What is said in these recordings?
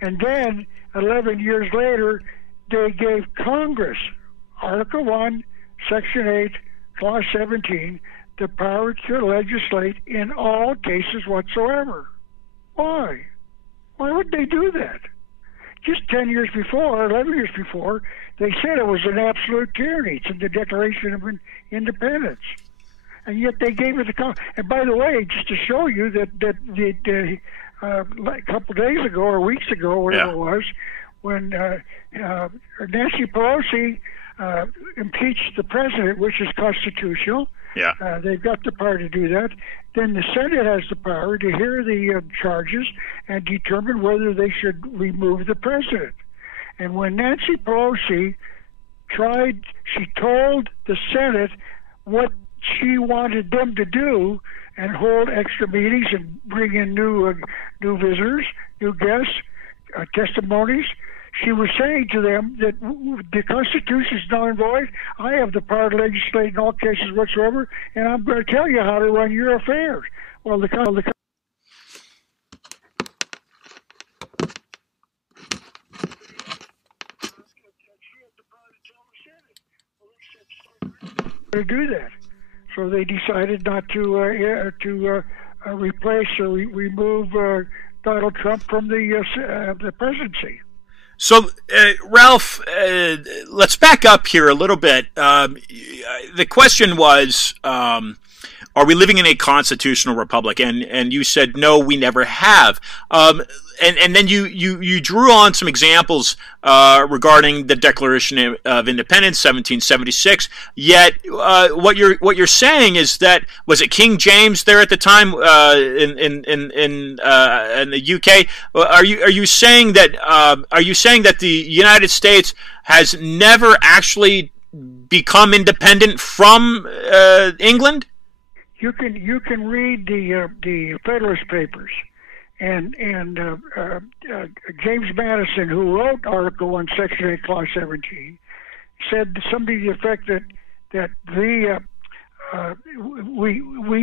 And then, 11 years later, they gave Congress, Article 1, Section 8, Clause 17, the power to legislate in all cases whatsoever. Why? Why would they do that? Just 10 years before, 11 years before, they said it was an absolute tyranny. It's in the Declaration of Independence. And yet they gave it the... And by the way, just to show you that a couple of days ago or weeks ago, whatever it was, when Nancy Pelosi impeached the president, which is constitutional. Yeah. They've got the power to do that. Then the Senate has the power to hear the charges and determine whether they should remove the president. And when Nancy Pelosi she told the Senate what she wanted them to do and hold extra meetings and bring in new visitors, new guests, testimonies. She was saying to them that the Constitution is null and void. I have the power to legislate in all cases whatsoever, and I'm going to tell you how to run your affairs. Well, to do that, so they decided not to replace or remove Donald Trump from the presidency. So, Ralph, let's back up here a little bit. The question was, are we living in a constitutional republic? And you said, no, we never have. And then you drew on some examples regarding the Declaration of Independence, 1776. Yet, what you're saying is that, was it King James there at the time in the UK? Are you saying that the United States has never actually become independent from England? You can read the Federalist Papers. And James Madison, who wrote Article 1, Section 8, Clause 17, said something to the effect that we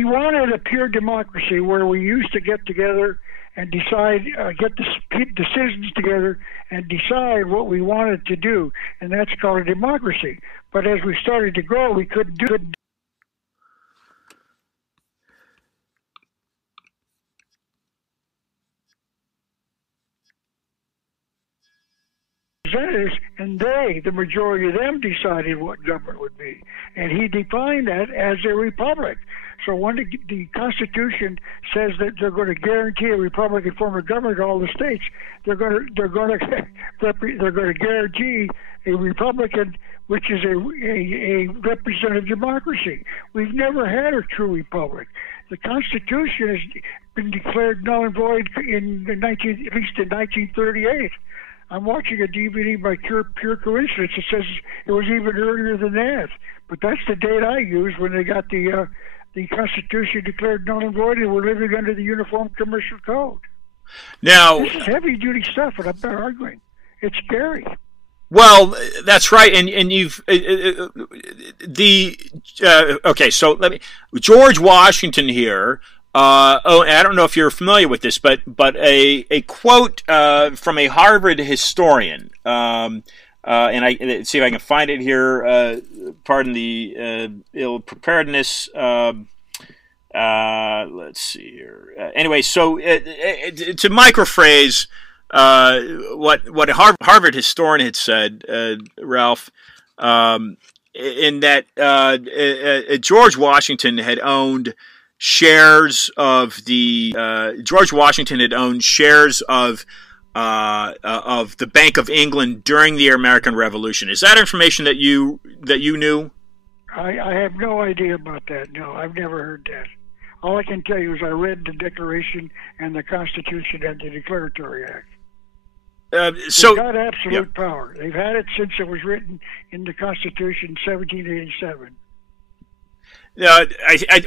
wanted a pure democracy where we used to get together and decide, get the citizens together and decide what we wanted to do, and that's called a democracy. But as we started to grow, we couldn't do it. And the majority of them, decided what government would be. And he defined that as a republic. So when the Constitution says that they're going to guarantee a Republican form of government in all the states, they're going to guarantee a Republican, which is a representative democracy. We've never had a true republic. The Constitution has been declared null and void at least in 1938. I'm watching a DVD by pure coincidence. It says it was even earlier than that. But that's the date I used when they got the Constitution declared null and void, and we're living under the Uniform Commercial Code. Now, this is heavy-duty stuff, and I'm not arguing. It's scary. Well, that's right, and you've okay. So let me. George Washington here. I don't know if you're familiar with this, but a quote from a Harvard historian, and let's see if I can find it here. Pardon the ill preparedness. Let's see here. Anyway, so to microphrase what a Harvard historian had said, Ralph, in that George Washington had owned shares of the Bank of England during the American Revolution. Is that information that you knew? I have no idea about that. No, I've never heard that. All I can tell you is I read the Declaration and the Constitution and the Declaratory Act. They've got absolute power. They've had it since it was written in the Constitution in 1787.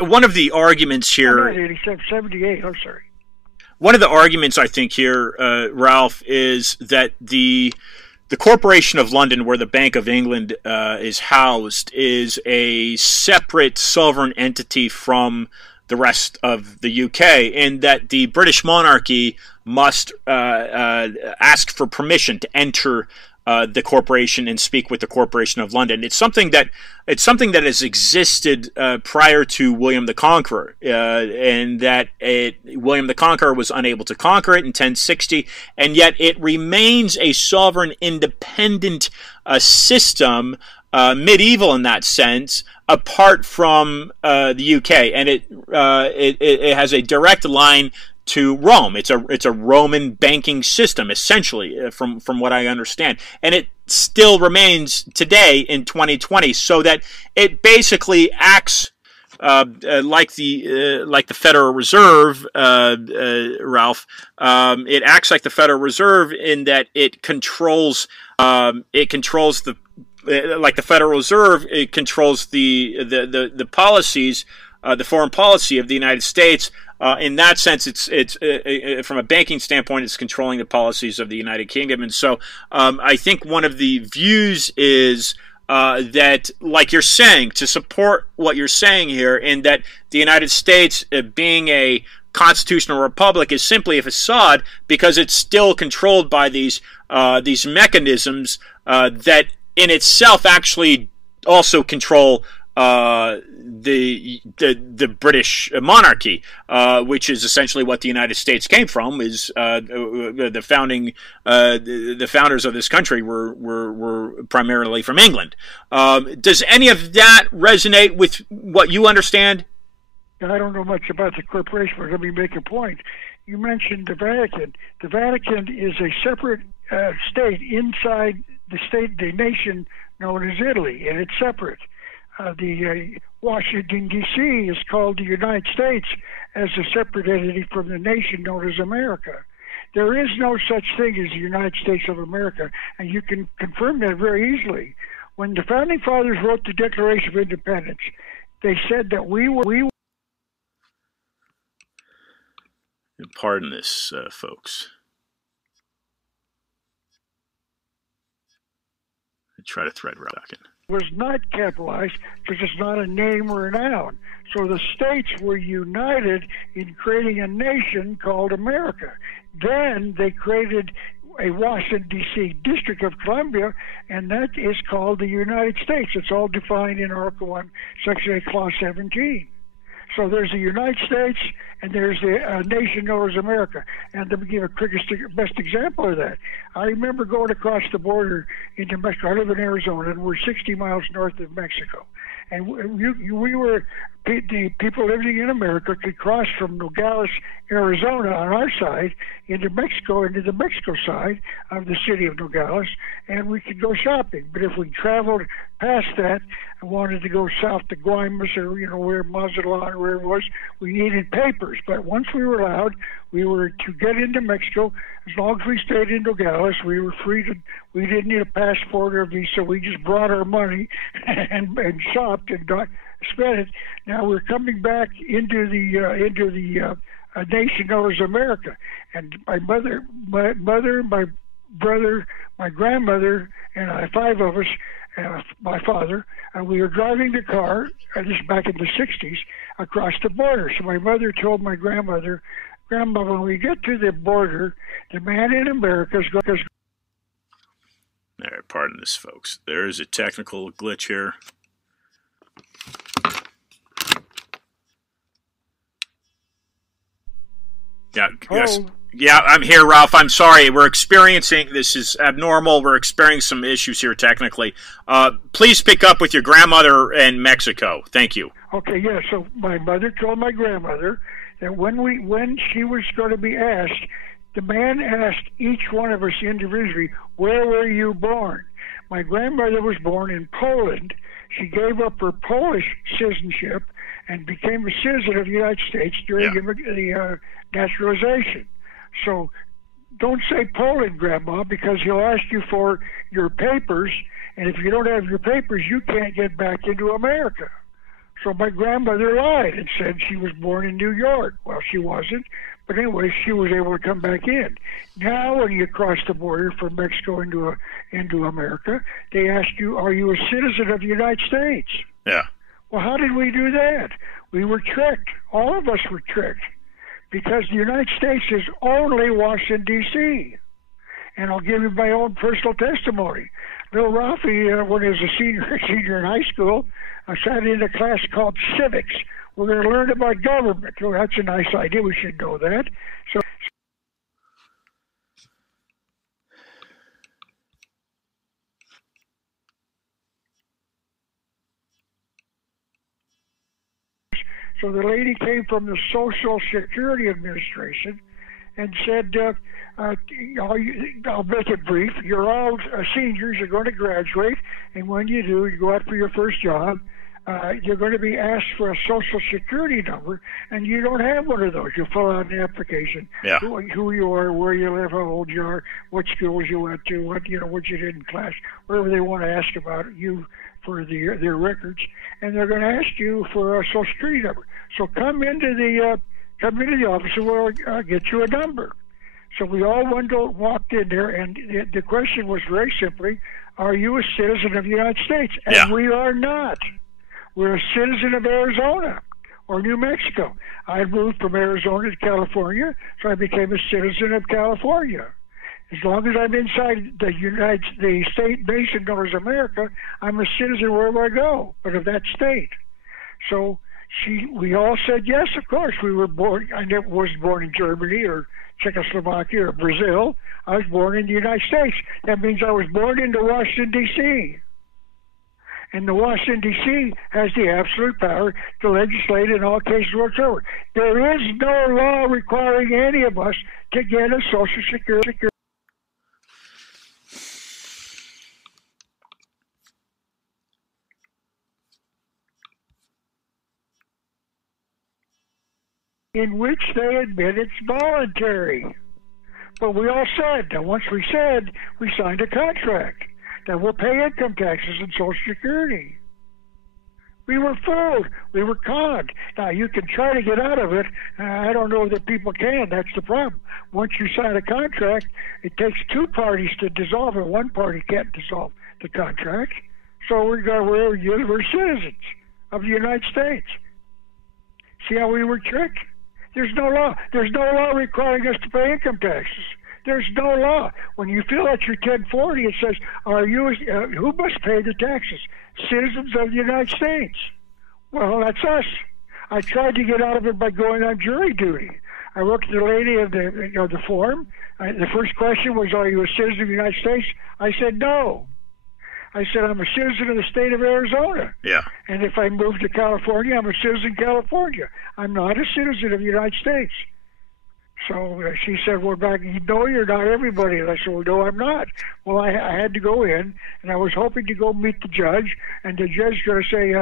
One of the arguments here... 78, I'm sorry. One of the arguments, I think, here, Ralph, is that the Corporation of London, where the Bank of England is housed, is a separate sovereign entity from the rest of the UK, in that the British monarchy must ask for permission to enter the corporation and speak with the Corporation of London. It's something that has existed prior to William the Conqueror, and that William the Conqueror was unable to conquer it in 1060, and yet it remains a sovereign, independent system, medieval in that sense, apart from the UK, and it has a direct line to Rome. It's a Roman banking system, essentially, from what I understand, and it still remains today in 2020. So that it basically acts like the Federal Reserve, Ralph. It acts like the Federal Reserve in that it controls the. Like the Federal Reserve, it controls the policies, the foreign policy of the United States. In that sense, it's from a banking standpoint, it's controlling the policies of the United Kingdom. And so I think one of the views is that, like you're saying, to support what you're saying here, in that the United States, being a constitutional republic, is simply a facade, because it's still controlled by these mechanisms that in itself actually also control the British monarchy, which is essentially what the United States came from. Is the founders of this country were primarily from England. Does any of that resonate with what you understand? I don't know much about the corporation, but let me make a point. You mentioned the Vatican. The Vatican is a separate state inside the nation known as Italy, and it's separate. The Washington, D.C. is called the United States as a separate entity from the nation known as America. There is no such thing as the United States of America, and you can confirm that very easily. When the Founding Fathers wrote the Declaration of Independence, they said that we were... Pardon this, folks. Try to thread back in. Was not capitalized because it's not a name or a noun. So the states were united in creating a nation called America. Then they created a Washington, D.C. District of Columbia, and that is called the United States. It's all defined in Article 1, Section 8, Clause 17. So there's the United States, and there's the nation known as America. And to give a quickest, best example of that, I remember going across the border into Mexico. I live in Arizona, and we're 60 miles north of Mexico. And the people living in America could cross from Nogales, Arizona on our side into Mexico, into the Mexico side of the city of Nogales, and we could go shopping. But if we traveled past that and wanted to go south to Guaymas or, where Mazatlan or where it was, we needed papers. But once we were allowed, we were to get into Mexico. As long as we stayed in Nogales, we were free to. We didn't need a passport or a visa. We just brought our money and shopped and spent it. Now we're coming back into the nation known as America. And my mother, my brother, my grandmother, and I, 5 of us, my father, and we were driving the car. This is back in the '60s, across the border. So my mother told my grandmother, "Grandma, when we get to the border, the man in America is going." All right, pardon this, folks. There is a technical glitch here. Yeah, yes. Yeah, I'm here, Ralph. I'm sorry. This is abnormal. We're experiencing some issues here technically. Please pick up with your grandmother in Mexico. Thank you. Okay, yeah. So my mother told my grandmother that when she was going to be asked, the man asked each one of us individually, "Where were you born?" My grandmother was born in Poland. She gave up her Polish citizenship and became a citizen of the United States during the naturalization. So don't say Poland, Grandma, because he'll ask you for your papers, and if you don't have your papers, you can't get back into America. So my grandmother lied and said she was born in New York. Well, she wasn't, but anyway, she was able to come back in. Now, when you cross the border from Mexico into America, they ask you, "Are you a citizen of the United States?" Yeah. Well, how did we do that? We were tricked. All of us were tricked because the United States is only Washington, D.C. And I'll give you my own personal testimony. Little Ralphie, when he was a senior in high school, I sat in a class called civics. We're going to learn about government. Oh, that's a nice idea. We should know that. So the lady came from the Social Security Administration and said, I'll make it brief. You're all seniors. You're going to graduate. And when you do, you go out for your first job. You're going to be asked for a Social Security number, and you don't have one of those. You fill out an application, yeah. who you are, where you live, how old you are, what schools you went to, what you did in class, whatever they want to ask about you for their records, and they're going to ask you for a Social Security number. So come into the office, and we'll get you a number. So we all walked in there, and the question was very simply, are you a citizen of the United States? And yeah. We are not. We're a citizen of Arizona or New Mexico. I moved from Arizona to California, so I became a citizen of California. As long as I'm inside the state nation known as America, I'm a citizen wherever I go, but of that state. So we all said yes, of course. We were born. I never was born in Germany or Czechoslovakia or Brazil. I was born in the United States. That means I was born into Washington, D.C. And the Washington, D.C. has the absolute power to legislate in all cases whatsoever. There is no law requiring any of us to get a Social Security. In which they admit it's voluntary. But we all said, and once we said, we signed a contract that we'll pay income taxes and Social Security. We were fooled. We were conned. Now, you can try to get out of it. I don't know that people can. That's the problem. Once you sign a contract, it takes two parties to dissolve it. One party can't dissolve the contract. So we're citizens of the United States. See how we were tricked? There's no law. There's no law requiring us to pay income taxes. There's no law. When you fill out your 1040, it says, "Are you who must pay the taxes? Citizens of the United States." Well, that's us. I tried to get out of it by going on jury duty. I wrote to the lady of the form. The first question was, "Are you a citizen of the United States?" I said, "No." I said, "I'm a citizen of the state of Arizona." Yeah. And if I move to California, I'm a citizen of California. I'm not a citizen of the United States. So she said, "Well, back, no, you're not everybody." And I said, "Well, no, I'm not." Well, I had to go in, and I was hoping to go meet the judge, and the judge going to say,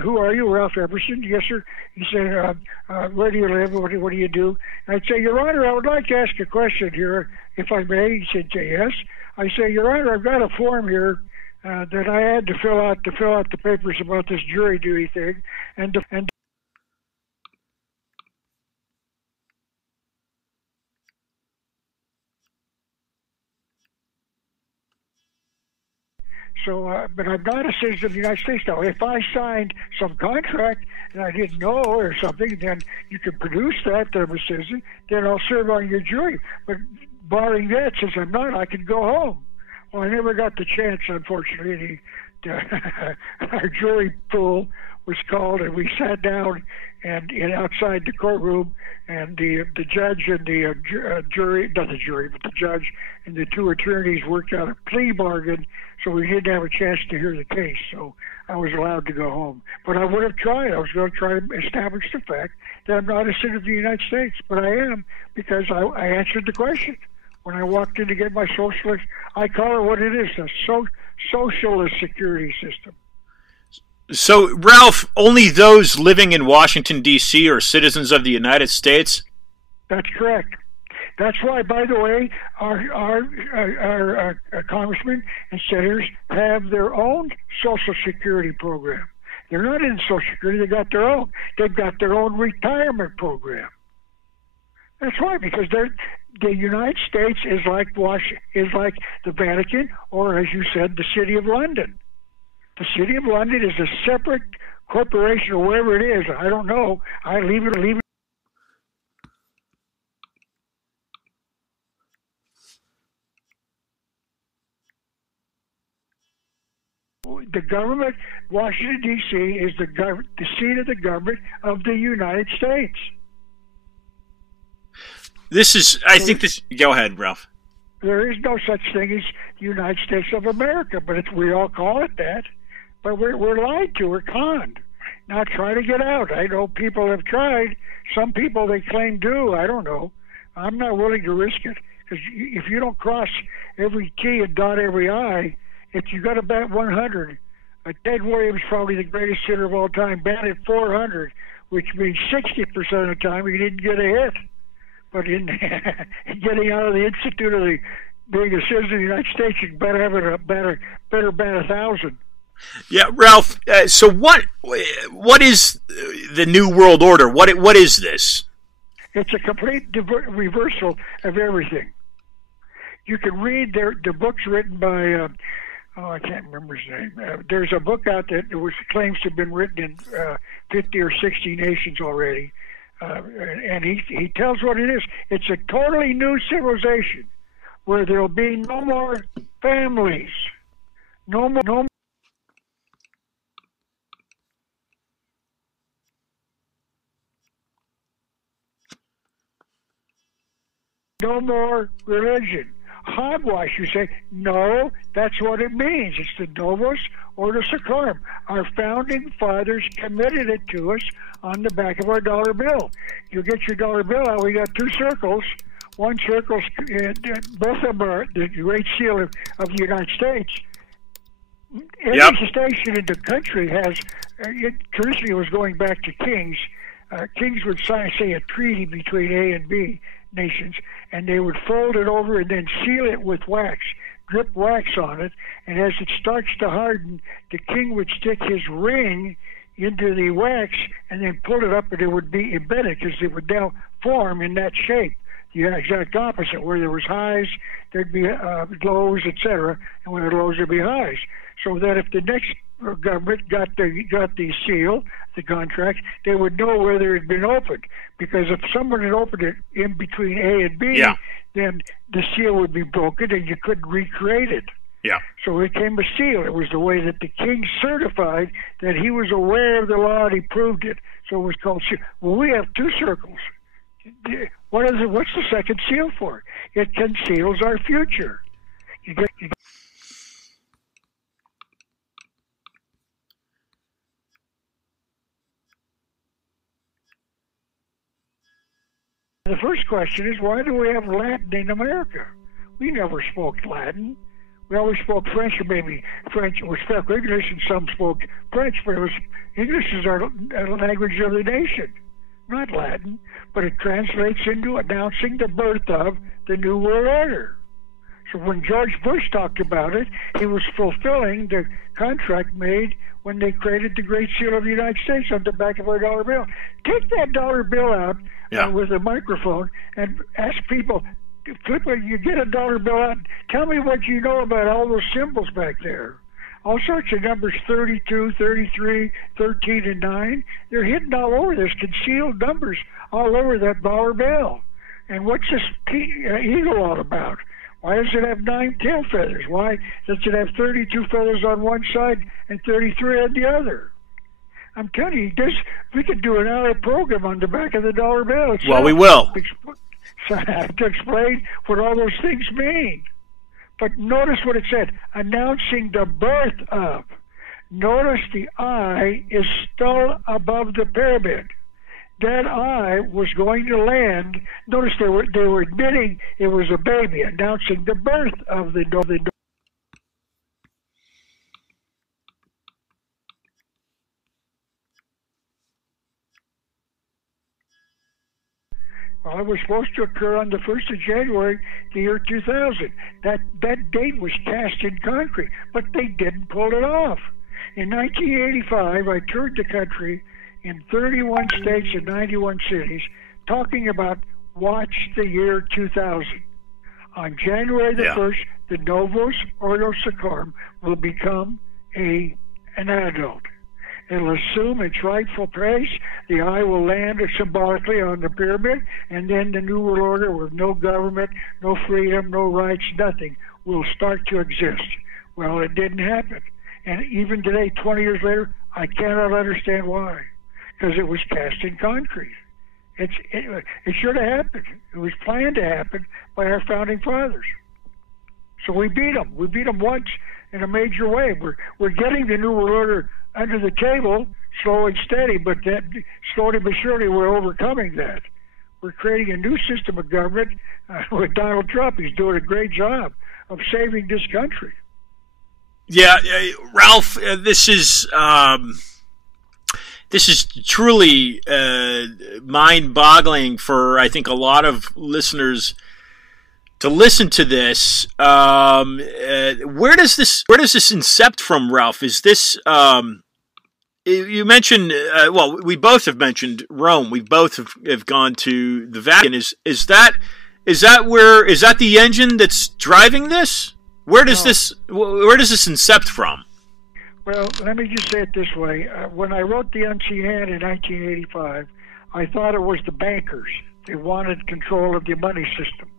"Who are you, Ralph Epperson?" "Yes, sir." He said, "Where do you live? What do you do?" And I'd say, "Your Honor, I would like to ask a question here, if I may." He said, "Yes." I say, "Your Honor, I've got a form here that I had to fill out the papers about this jury duty thing, and so, but I'm not a citizen of the United States now. If I signed some contract and I didn't know or something, then you can produce that I'm a citizen. Then I'll serve on your jury. But barring that, since I'm not, I can go home. Well, I never got the chance, unfortunately. Our jury pool was called, and we sat down and outside the courtroom, and the judge and the jury, not the jury, but the judge and the two attorneys worked out a plea bargain, so we didn't have a chance to hear the case. So I was allowed to go home. But I would have tried. I was going to try to establish the fact that I'm not a citizen of the United States, but I am, because I answered the question. When I walked in to get my socialist, I call it what it is, a socialist security system. So, Ralph, only those living in Washington, D.C. are citizens of the United States? That's correct. That's why, by the way, our congressmen and senators have their own Social Security program. They're not in Social Security. They got their own. They've got their own retirement program. That's why, because the United States is like the Vatican, or as you said, the City of London. The City of London is a separate corporation or wherever it is. I don't know. I leave it. The government, Washington D.C., is the seat of the government of the United States. This is, I think this. Go ahead, Ralph. There is no such thing as United States of America, but we all call it that. But we're lied to, we're conned. Now try to get out. I know people have tried. Some people they claim do. I don't know. I'm not willing to risk it, because if you don't cross every T and dot every I, if you got to bat 100, Ted Williams, probably the greatest hitter of all time, batted 400, which means 60% of the time he didn't get a hit. But in getting out of the Institute of being a citizen of the United States, you better have better bat 1,000. Yeah, Ralph. So what is the New World Order? What is this? It's a complete reversal of everything. You can read the books written by I can't remember his name. There's a book out there that claims to have been written in 50 or 60 nations already, and he tells what it is. It's a totally new civilization where there'll be no more families, no more religion. Hogwash, you say, no, that's what it means. It's the Novus Ordo Seclorum. Our founding fathers committed it to us on the back of our dollar bill. You get your dollar bill out, we got two circles. One circle, both of them are the Great Seal of the United States. Every station in the country has, traditionally it was going back to kings. Kings would sign, say, a treaty between A and B nations, and they would fold it over and then seal it with wax, drip wax on it, and as it starts to harden, the king would stick his ring into the wax and then pull it up, and it would be embedded because it would now form in that shape. The exact opposite, where there was highs, there'd be lows, etc., and when there were lows, there'd be highs. So that if the next government got the seal, the contract, they would know whether it had been opened. Because if someone had opened it in between A and B, then the seal would be broken and you couldn't recreate it. Yeah. So it became a seal. It was the way that the king certified that he was aware of the law and he proved it. So it was called seal. Well, we have two circles. What's the second seal for? It conceals our future. The first question is, why do we have Latin in America? We never spoke Latin. We always spoke French, or maybe French. We spoke English, and some spoke French, but English is our language of the nation, not Latin. But it translates into announcing the birth of the New World Order. So when George Bush talked about it, he was fulfilling the contract made when they created the Great Seal of the United States on the back of our dollar bill. Take that dollar bill out with a microphone and ask people, you get a dollar bill out, tell me what you know about all those symbols back there. All sorts of numbers, 32, 33, 13, and 9. They're hidden all over. There's concealed numbers all over that dollar bill. And what's this eagle all about? Why does it have 9 tail feathers? Why does it have 32 feathers on one side and 33 on the other? I'm telling you, we could do an hour program on the back of the dollar bill. Well, we will. To explain what all those things mean. But notice what it said, announcing the birth of. Notice the I is still above the pyramid. That I was going to land. Notice they were admitting it was a baby, announcing the birth of the. Well, it was supposed to occur on the 1st of January, the year 2000. That date was cast in concrete, but they didn't pull it off. In 1985, I toured the country in 31 states and 91 cities, talking about watch the year 2000. On January the 1st, the Novus Ordo Seclorum will become an adult. It'll assume its rightful place. The eye will land symbolically on the pyramid, and then the New World Order, with no government, no freedom, no rights, nothing, will start to exist. Well, it didn't happen. And even today, 20 years later, I cannot understand why. Because it was cast in concrete. It should have happened. It was planned to happen by our founding fathers. So we beat them. We beat them once in a major way. We're getting the New World Order under the table, slow and steady, but that slowly but surely we're overcoming that. We're creating a new system of government with Donald Trump. He's doing a great job of saving this country. Yeah, Ralph, this is truly mind-boggling for, I think, a lot of listeners to listen to this. Where does this incept from, Ralph? Is this you mentioned? Well, we both have mentioned Rome. We both have gone to the Vatican. Is that the engine that's driving this? Where does this incept from? Well, let me just say it this way. When I wrote The Unseen Hand in 1985, I thought it was the bankers. They wanted control of the money system,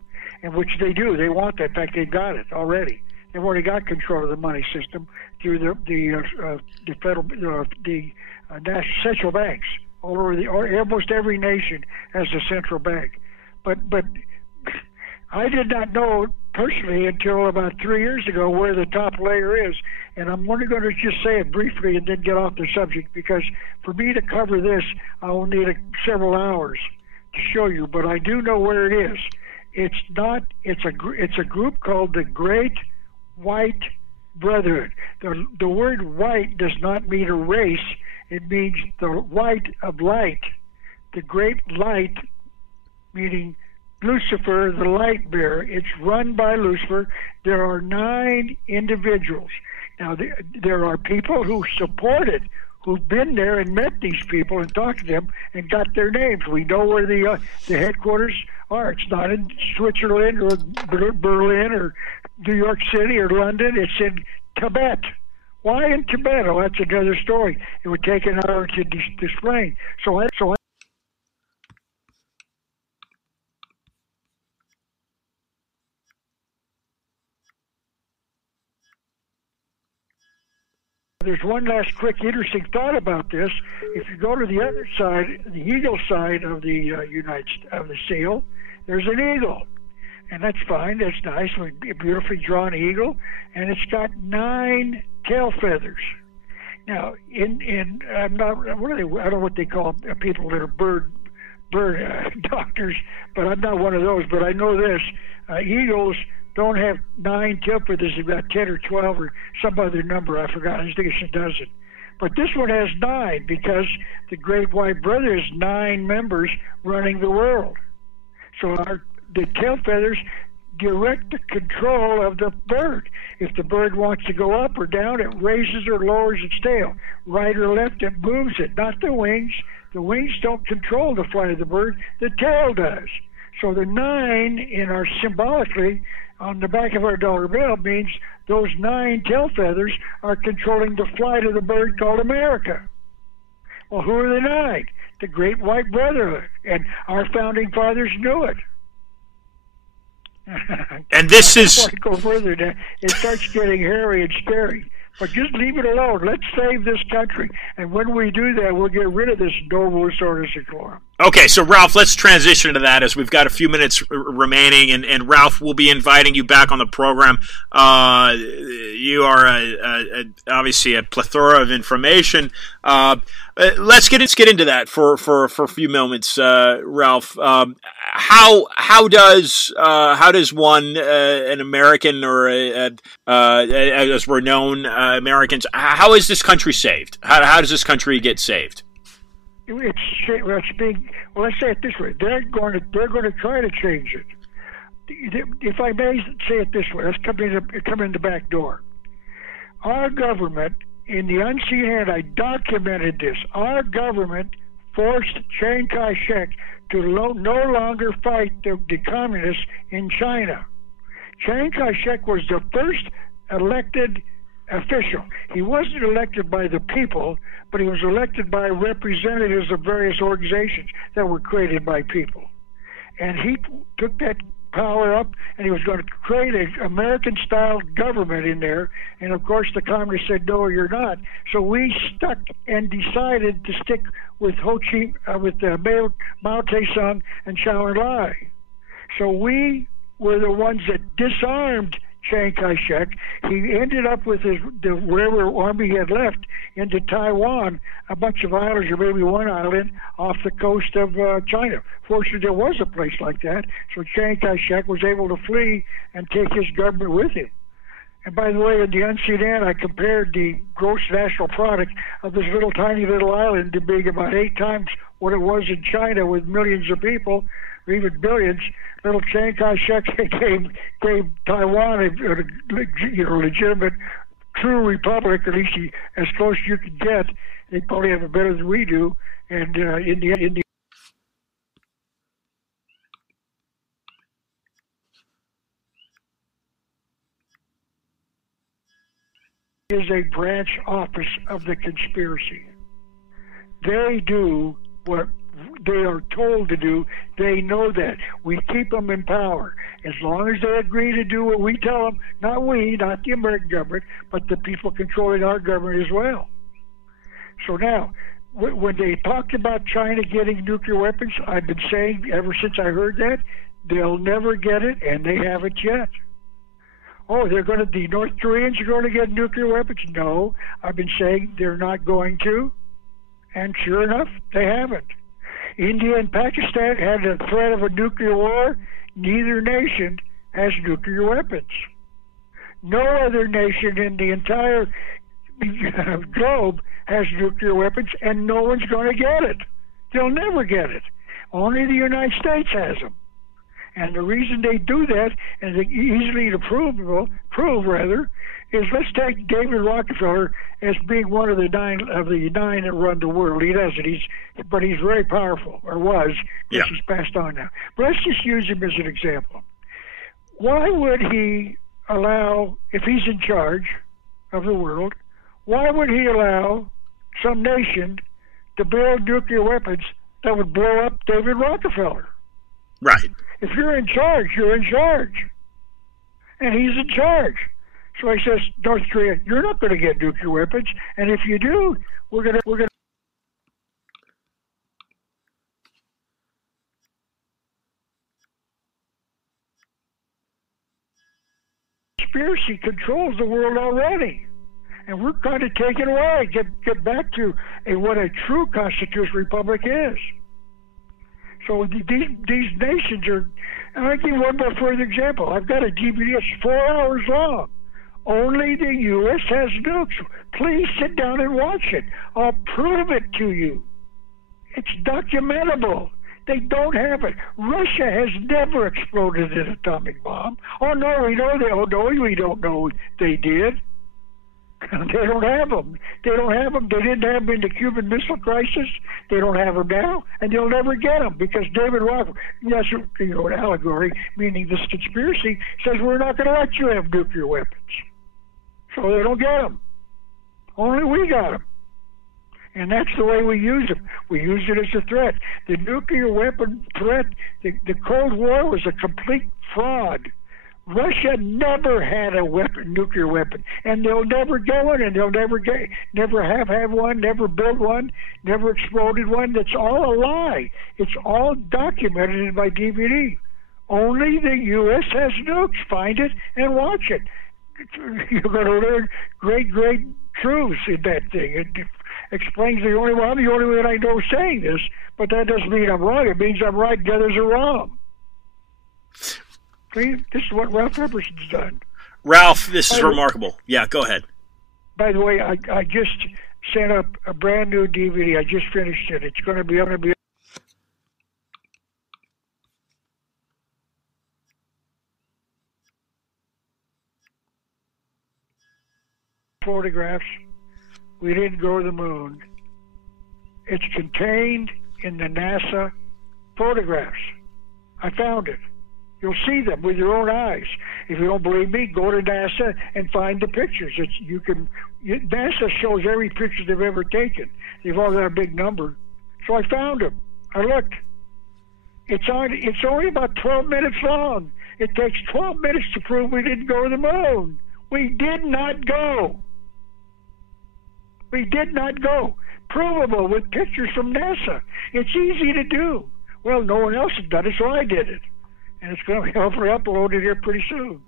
and which they do. They want that. In fact, they got it already. They've already got control of the money system through the national central banks all over almost every nation has a central bank. But I did not know personally until about 3 years ago where the top layer is, and I'm only going to just say it briefly and then get off the subject, because for me to cover this, I will need several hours to show you. But I do know where it is. It's a group called the Great White Brotherhood. The word white does not mean a race. It means the white of light. The great light, meaning Lucifer, the light bearer. It's run by Lucifer. There are 9 individuals. Now, there are people who support it, who've been there and met these people and talked to them and got their names. We know where the headquarters are. It's not in Switzerland or Berlin or New York City or London. It's in Tibet. Why in Tibet? Oh, that's another story. It would take an hour to explain. There's one last quick interesting thought about this. If you go to the other side, the eagle side of the of the seal, there's an eagle, and that's fine. That's nice, a beautifully drawn eagle, and it's got 9 tail feathers. Now, I'm not. What are they? I don't know what they call people that are bird doctors, but I'm not one of those. But I know this: eagles don't have 9 tail feathers. They've got 10 or 12 or some other number. I forgot. I think it's a dozen. But this one has 9 because the Great White Brother has 9 members running the world. So the tail feathers direct the control of the bird. If the bird wants to go up or down, it raises or lowers its tail. Right or left, it moves it, not the wings. The wings don't control the flight of the bird. The tail does. So the 9 in our symbolically on the back of our dollar bill means those 9 tail feathers are controlling the flight of the bird called America. Well, who are the 9? The Great White Brotherhood. And our founding fathers knew it. And this is... Before I go further, it starts getting hairy and scary. But just leave it alone. Let's save this country. And when we do that, we'll get rid of this novus ordo seclorum. Okay, so Ralph, let's transition to that as we've got a few minutes remaining. And Ralph, we'll be inviting you back on the program. You are obviously a plethora of information. Let's get into that for a few moments, Ralph. How does one an American or as we're known Americans? How is this country saved? How does this country get saved? Let's say it this way: they're going to try to change it. If I may say it this way, let's come in the back door. Our government, in the Unseen Hand, I documented this. Our government forced Chiang Kai-shek to no longer fight the communists in China. Chiang Kai-shek was the first elected official. He wasn't elected by the people, but he was elected by representatives of various organizations that were created by people. And he took that power up, and he was going to create an American-style government in there. And of course, the communists said, "No, you're not." So we stuck and decided to stick with Mao Tse-tung and Zhou Enlai. So we were the ones that disarmed Chiang Kai-shek. He ended up with whatever army he had left into Taiwan, a bunch of islands, or maybe one island off the coast of China. Fortunately, there was a place like that, so Chiang Kai-shek was able to flee and take his government with him. And by the way, in the unseen end, I compared the gross national product of this tiny little island to being about 8 times what it was in China with millions of people, or even billions. Little Chiang Kai-shek gave Taiwan a legitimate, true republic, at least as close as you can get. They probably have it better than we do. And in the is a branch office of the conspiracy. They do what they are told to do. They know that. We keep them in power. As long as they agree to do what we tell them, not the American government, but the people controlling our government as well. So now, when they talked about China getting nuclear weapons, I've been saying ever since I heard that, they'll never get it, and they haven't yet. Oh, the North Koreans are going to get nuclear weapons? No, I've been saying they're not going to, and sure enough, they haven't. India and Pakistan had a threat of a nuclear war. Neither nation has nuclear weapons. No other nation in the entire globe has nuclear weapons, and no one's going to get it. They'll never get it. Only the United States has them. And the reason they do that, and it's easily to prove, is let's take David Rockefeller as being one of the nine that run the world. He doesn't. But he's very powerful, or was, because he's passed on now. But let's just use him as an example. Why would he allow, if he's in charge of the world, why would he allow some nation to build nuclear weapons that would blow up David Rockefeller? Right. If you're in charge, you're in charge. And he's in charge. So he says, North Korea, you're not going to get nuclear weapons, and if you do, we're going to conspiracy controls the world already. And we're going to take it away, get back to what a true constitutional republic is. So these nations are, and I'll give you one more further example. I've got a DVD that's 4 hours long. Only the U.S. has nukes. Please sit down and watch it. I'll prove it to you. It's documentable. They don't have it. Russia has never exploded an atomic bomb. Oh, no, we know they don't know. We don't know they did. They don't have them. They don't have them. They didn't have them in the Cuban Missile Crisis. They don't have them now, and they'll never get them because David Rockefeller, yes, an allegory, meaning this conspiracy, says we're not going to let you have nuclear weapons. So they don't get them. Only we got them. And that's the way we use them. We use it as a threat. The nuclear weapon threat, the Cold War was a complete fraud. Russia never had a nuclear weapon, and they'll never get one, and they'll never have one, never built one, never exploded one. That's all a lie. It's all documented by DVD. Only the U.S. has nukes. Find it and watch it. You're going to learn great truths in that thing. It explains I'm the only one that I know saying this, but that doesn't mean I'm right. It means I'm right and the others are wrong. See, this is what Ralph Epperson's done. Ralph, this is remarkable. Yeah, go ahead. By the way, I just sent up a brand new DVD. I just finished it. It's going to be photographs. We didn't go to the moon. It's contained in the NASA photographs. I found it. You'll see them with your own eyes. If you don't believe me, go to NASA and find the pictures. NASA shows every picture they've ever taken. They've all got a big number. So I found them. I looked. It's only about 12 minutes long. It takes 12 minutes to prove we didn't go to the moon. We did not go. We did not go. Provable with pictures from NASA. It's easy to do. Well, no one else has done it, so I did it. And it's going to be hopefully uploaded here pretty soon.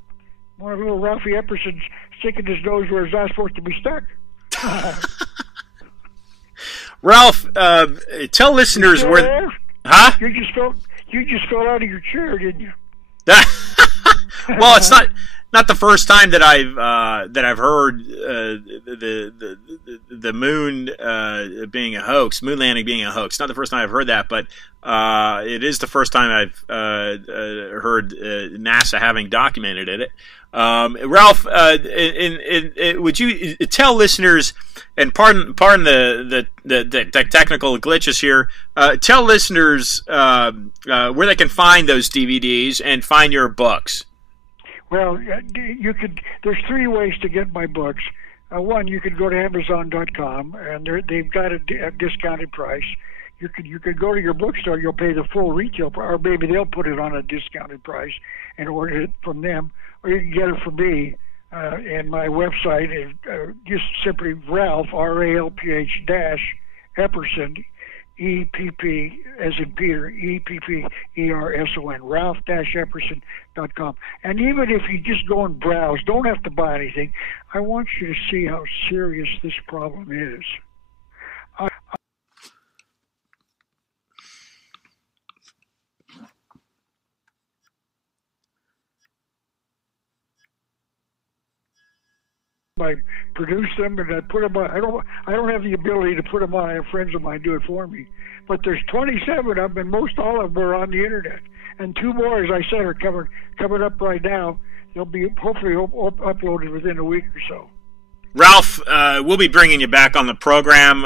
One of little Ralphie Epperson's sticking his nose where it's not supposed to be stuck. Ralph, tell listeners where... Huh? You just fell out of your chair, didn't you? Well, it's not the first time that I've heard the moon being a hoax, moon landing being a hoax. Not the first time I've heard that, but it is the first time I've heard NASA having documented it. Ralph, would you tell listeners, and pardon the technical glitches here, tell listeners where they can find those DVDs and find your books? Well, there's three ways to get my books. One, you could go to Amazon.com, and they've got a discounted price. You could go to your bookstore, you'll pay the full retail price, or maybe they'll put it on a discounted price and order it from them, or you can get it from me. And my website is just simply Ralph, R-A-L-P-H dash Epperson, E-P-P, as in Peter, E-P-P-E-R-S-O-N, Ralph-Epperson.com. And even if you just go and browse, don't have to buy anything, I want you to see how serious this problem is. I produce them and I put them on. I don't have the ability to put them on. I have friends of mine do it for me. But there's 27 of them, and most all of them are on the internet. And two more, as I said, are coming up right now. They'll be hopefully uploaded within a week or so. Ralph, we'll be bringing you back on the program.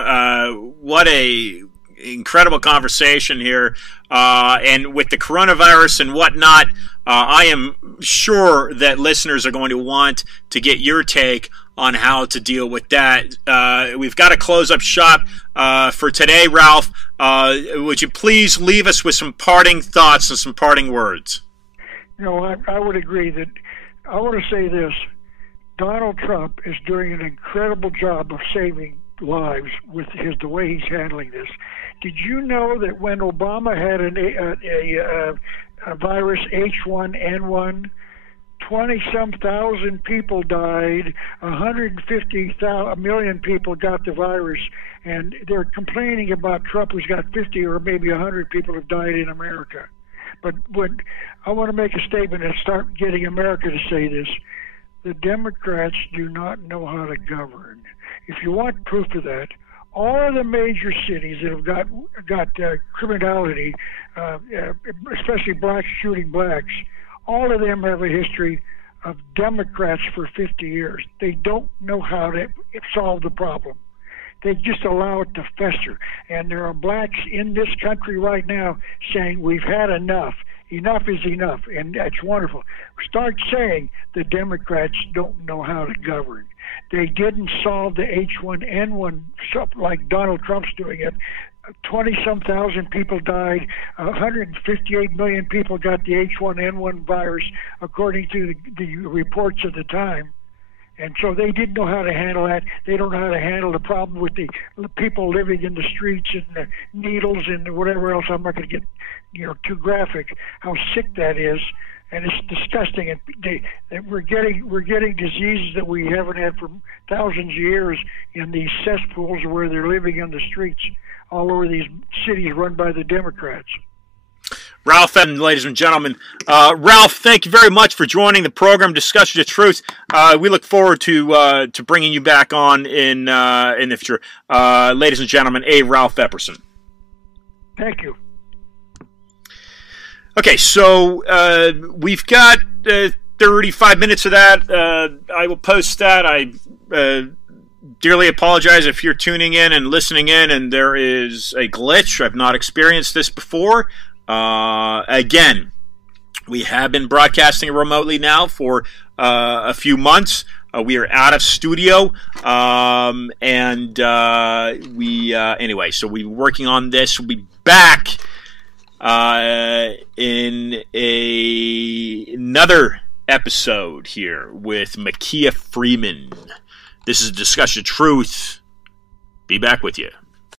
What a incredible conversation here. And with the coronavirus and whatnot, I am sure that listeners are going to want to get your take on how to deal with that. We've got to close up shop for today, Ralph. Would you please leave us with some parting thoughts and some parting words? I would agree that I want to say this. Donald Trump is doing an incredible job of saving lives with the way he's handling this. Did you know that when Obama had a virus H1N1, 20-some thousand people died, 150 million people got the virus, and they're complaining about Trump who's got 50 or maybe 100 people have died in America. But when I want to make a statement and start getting America to say this, the Democrats do not know how to govern. If you want proof of that, all of the major cities that have got criminality, especially blacks shooting blacks, all of them have a history of Democrats for 50 years. They don't know how to solve the problem. They just allow it to fester. And there are blacks in this country right now saying, we've had enough. Enough is enough. And that's wonderful. Start saying the Democrats don't know how to govern. They didn't solve the H1N1 stuff like Donald Trump's doing it. 20-some thousand people died. 158 million people got the H1N1 virus, according to the reports at the time. And so they didn't know how to handle that. They don't know how to handle the problem with the people living in the streets and the needles and whatever else. I'm not going to get too graphic. How sick that is, and it's disgusting. And we're getting diseases that we haven't had for thousands of years in these cesspools where they're living in the streets all over these cities run by the Democrats. Ralph, and ladies and gentlemen, Ralph, thank you very much for joining the program, Discussion of Truth. We look forward to bringing you back on in the future. Ladies and gentlemen, Ralph Epperson. Thank you. Okay, so we've got 35 minutes of that. I will post that. I dearly apologize if you're tuning in and listening in and there is a glitch. I've not experienced this before. Again, We have been broadcasting remotely now for a few months. We are out of studio, anyway. So we're working on this. We'll be back in another episode here with Makia Freeman. This is Discussion Truth. Be back with you.